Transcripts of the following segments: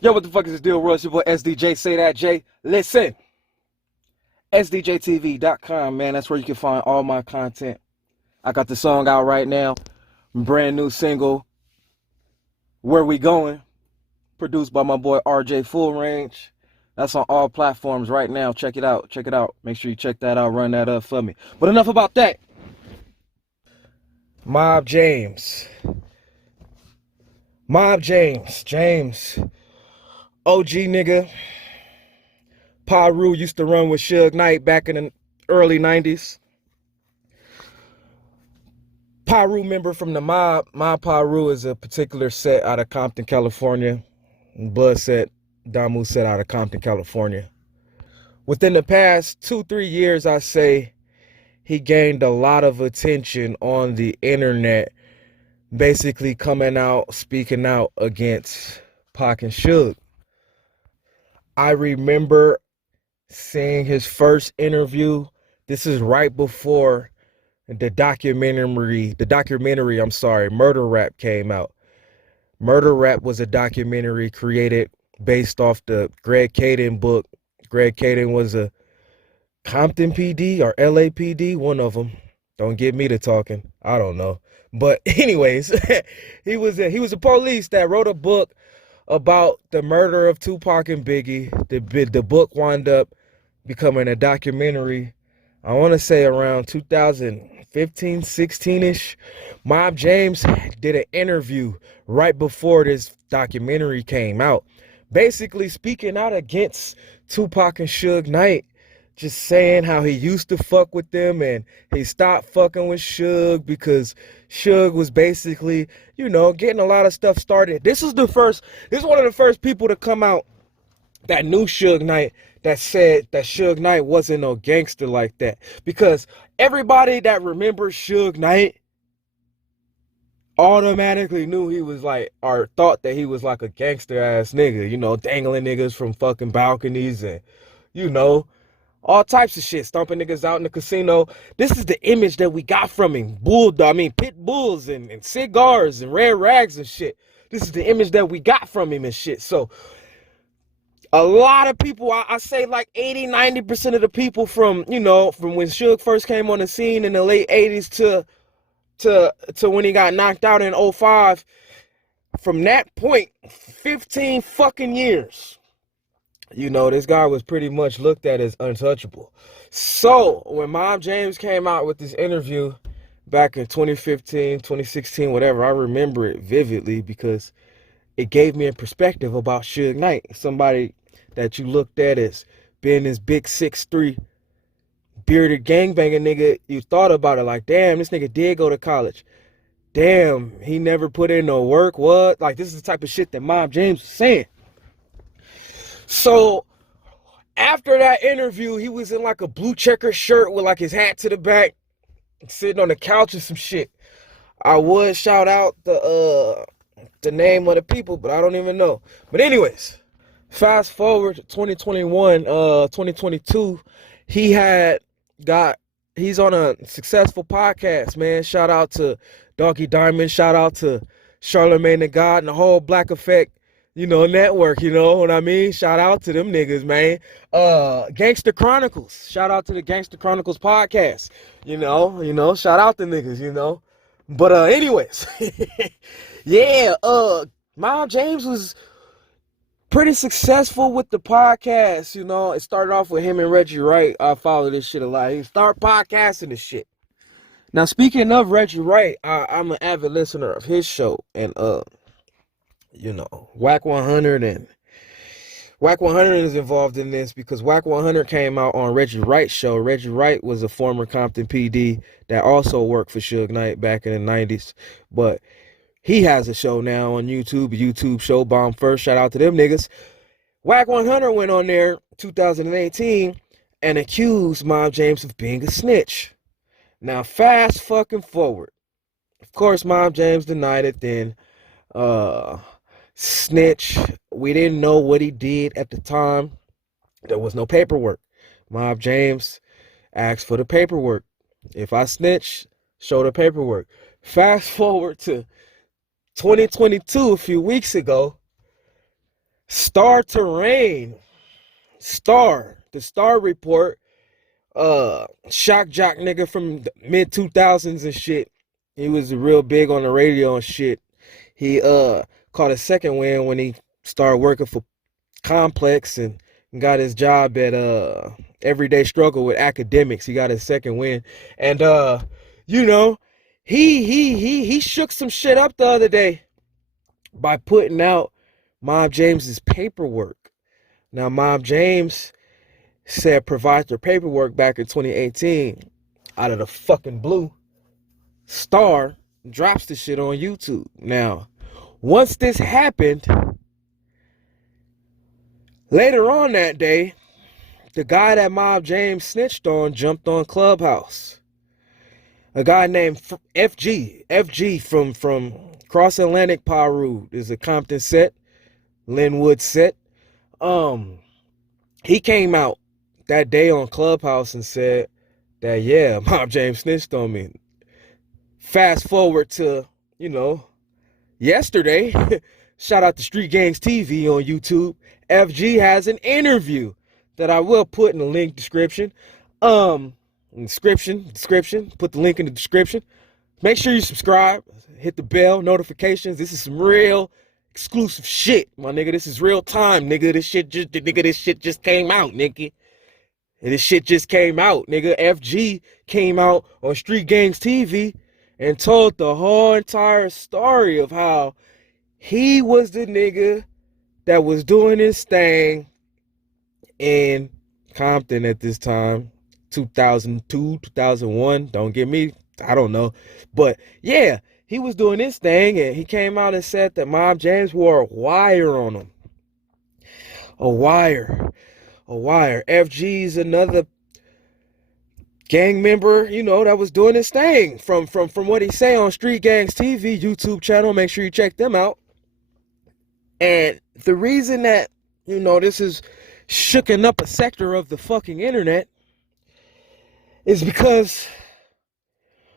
Yo, what the fuck is this deal, Russ? Your boy SDJ, say that, Jay. Listen, SDJTV.com, man. That's where you can find all my content. I got the song out right now. Brand new single, Where We Going, produced by my boy RJ Full Range. That's on all platforms right now. Check it out. Check it out. Make sure you check that out. Run that up for me. But enough about that. Mobb James. Mobb James. James. OG nigga. PIRU used to run with Suge Knight back in the early 90s. PIRU member from the Mob. Mobb PIRU is a particular set out of Compton, California. Blood set, Damu set out of Compton, California. Within the past 2-3 years, I say, he gained a lot of attention on the internet, basically coming out, speaking out against Pac and Suge. I remember seeing his first interview. This is right before the documentary, Murder Rap came out. Murder Rap was a documentary created based off the Greg Kading book. Greg Kading was a Compton PD or LAPD, one of them. Don't get me to talking. I don't know. But anyways, he was a police that wrote a book about the murder of Tupac and Biggie. The book wound up becoming a documentary, I want to say around 2015, 16-ish. Mobb James did an interview right before this documentary came out, basically speaking out against Tupac and Suge Knight, just saying how he used to fuck with them and he stopped fucking with Suge because Suge was basically, getting a lot of stuff started. This is one of the first people to come out that knew Suge Knight, that said that Suge Knight wasn't no gangster like that. Because everybody that remembers Suge Knight automatically knew he was like, or thought that he was like a gangster ass nigga, dangling niggas from fucking balconies and, all types of shit, stomping niggas out in the casino. This is the image that we got from him. Pit bulls and cigars and red rags and shit. This is the image that we got from him and shit. So a lot of people, I say like 80-90% of the people from when Suge first came on the scene in the late 80s to when he got knocked out in 05, from that point, 15 fucking years, this guy was pretty much looked at as untouchable. So when Mobb James came out with this interview back in 2015, 2016, whatever, I remember it vividly because it gave me a perspective about Suge Knight, somebody that you looked at as being this big 6'3", bearded gangbanger nigga. You thought about it like, damn, this nigga did go to college. Damn, he never put in no work. What? Like, this is the type of shit that Mobb James was saying. So after that interview, he was in like a blue checker shirt with like his hat to the back, sitting on the couch or some shit. I would shout out the name of the people, but I don't even know. But anyways, fast forward to 2021, 2022, he's on a successful podcast, man. Shout out to Doggy Diamond, shout out to Charlemagne the God and the whole Black Effect, network, you know what I mean? Shout out to them niggas, man. Gangster Chronicles, shout out to the Gangster Chronicles podcast, shout out to niggas, But anyways, yeah, Mobb James was pretty successful with the podcast, It started off with him and Reggie Wright. I follow this shit a lot. He started podcasting this shit. Now, speaking of Reggie Wright, I'm an avid listener of his show, and WACK100 and WACK100 is involved in this because WACK100 came out on Reggie Wright's show. Reggie Wright was a former Compton PD that also worked for Suge Knight back in the 90s, but he has a show now on YouTube, a YouTube show, Bomb First. Shout out to them niggas. WACK100 went on there 2018 and accused Mobb James of being a snitch. Now, fast fucking forward. Of course, Mobb James denied it then. Snitch. We didn't know what he did at the time. There was no paperwork. Mobb James asked for the paperwork. If I snitch, show the paperwork. Fast forward to 2022, a few weeks ago. Star Terrain, the Star Report, shock jock nigga from the mid 2000s and shit. He was real big on the radio and shit. He caught a second win when he started working for Complex and got his job at Everyday Struggle with Academics. He got his second win. And you know, he shook some shit up the other day by putting out Mobb James's paperwork. Now, Mobb James said provide their paperwork back in 2018. Out of the fucking blue, Star drops the shit on YouTube. Now, once this happened, later on that day, the guy that Mobb James snitched on jumped on Clubhouse. A guy named FG from Cross Atlantic PIRU is a Compton set, Linwood set. He came out that day on Clubhouse and said that, yeah, Mobb James snitched on me. Fast forward to, you know, yesterday, shout out to Street Gangs TV on YouTube. FG has an interview that I will put in the link description. Description. Put the link in the description. Make sure you subscribe. Hit the bell, notifications. This is some real exclusive shit, my nigga. This is real time, nigga. This shit just came out, nigga. This shit just came out, nigga. FG came out on Street Gangs TV and told the whole entire story of how he was the nigga that was doing his thing in Compton at this time, 2002, 2001. Don't get me, I don't know. But yeah, he was doing this thing and he came out and said that Mobb James wore a wire on him. A wire. FG's another gang member, you know, that was doing his thing. From what he say on Street Gangs TV YouTube channel, make sure you check them out. And the reason that, you know, this is shooking up a sector of the fucking internet is because,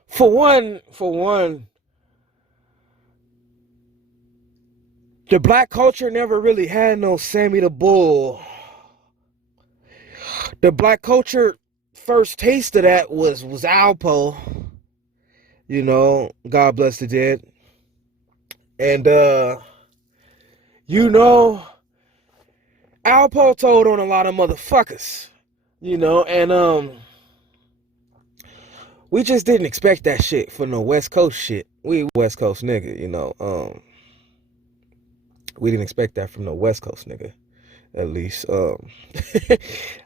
for one, the black culture never really had no Sammy the Bull. The black culture first taste of that was Alpo. You know, God bless the dead. And you know, Alpo told on a lot of motherfuckers. You know, and we just didn't expect that shit for no West Coast shit. We West Coast nigga, you know. We didn't expect that from no West Coast nigga, at least.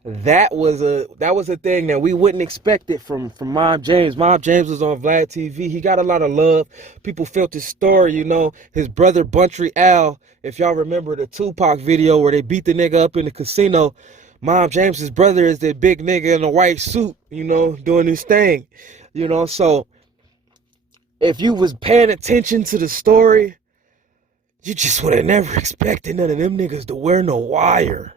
That was a thing that we wouldn't expect it from Mobb James. Mobb James was on Vlad TV. He got a lot of love. People felt his story, you know. His brother Buntry Al, if y'all remember the Tupac video where they beat the nigga up in the casino, Mobb James's brother is that big nigga in a white suit, you know, doing his thing, you know. So if you was paying attention to the story, you just would have never expected none of them niggas to wear no wire.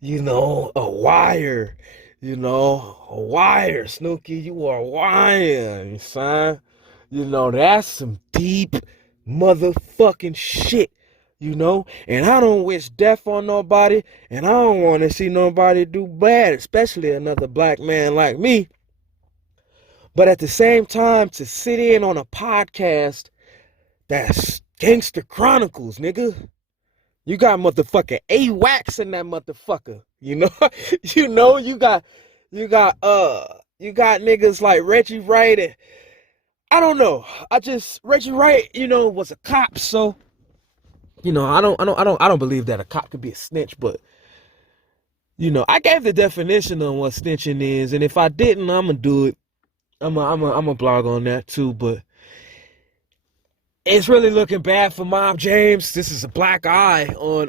You know, a wire. You know, a wire, Snooki. You are wiring, son. You know, that's some deep motherfucking shit. You know, and I don't wish death on nobody, and I don't want to see nobody do bad, especially another black man like me. But at the same time, to sit in on a podcast that's Gangster Chronicles, nigga. You got motherfucking A-Wax in that motherfucker. You know? you know, you got niggas like Reggie Wright and I don't know. Reggie Wright, you know, was a cop, so you know, I don't believe that a cop could be a snitch, but you know, I gave the definition on what snitching is, and if I didn't, I'm gonna do it. I'm a blog on that too, but it's really looking bad for Mobb James. This is a black eye on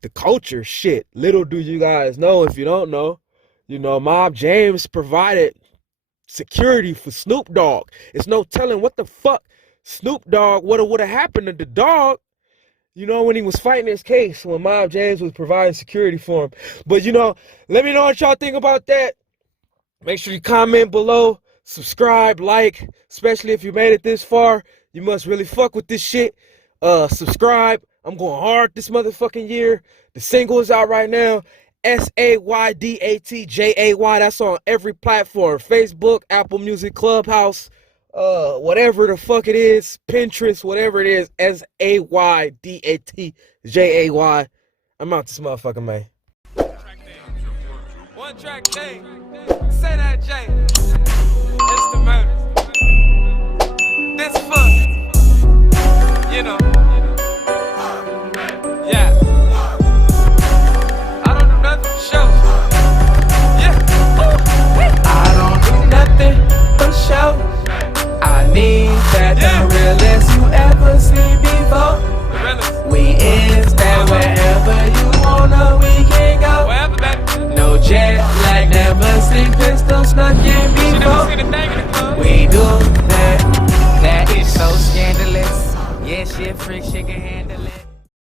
the culture shit. Little do you guys know, if you don't know, you know, Mobb James provided security for Snoop Dogg. It's no telling what the fuck Snoop Dogg would have happened to the dog, you know, when he was fighting his case, when Mobb James was providing security for him. But you know, let me know what y'all think about that. Make sure you comment below, subscribe, like, especially if you made it this far. You must really fuck with this shit. Subscribe. I'm going hard this motherfucking year. The single is out right now. SAYDATJAY. That's on every platform. Facebook, Apple Music, Clubhouse, whatever the fuck it is, Pinterest, whatever it is. SAYDATJAY. I'm out this motherfucker, man. One track J. Say that J. It's the murder. This fuck. You know. Yeah. I don't do nothing for show. Yeah. I don't do nothing for show. I need that the realest you ever seen before. We is that wherever you wanna, we can go. Wherever, baby. No jet lag, never seen pistol snuck in before. We do that. That is so scandalous. Yeah, shit, freak, shake a hand.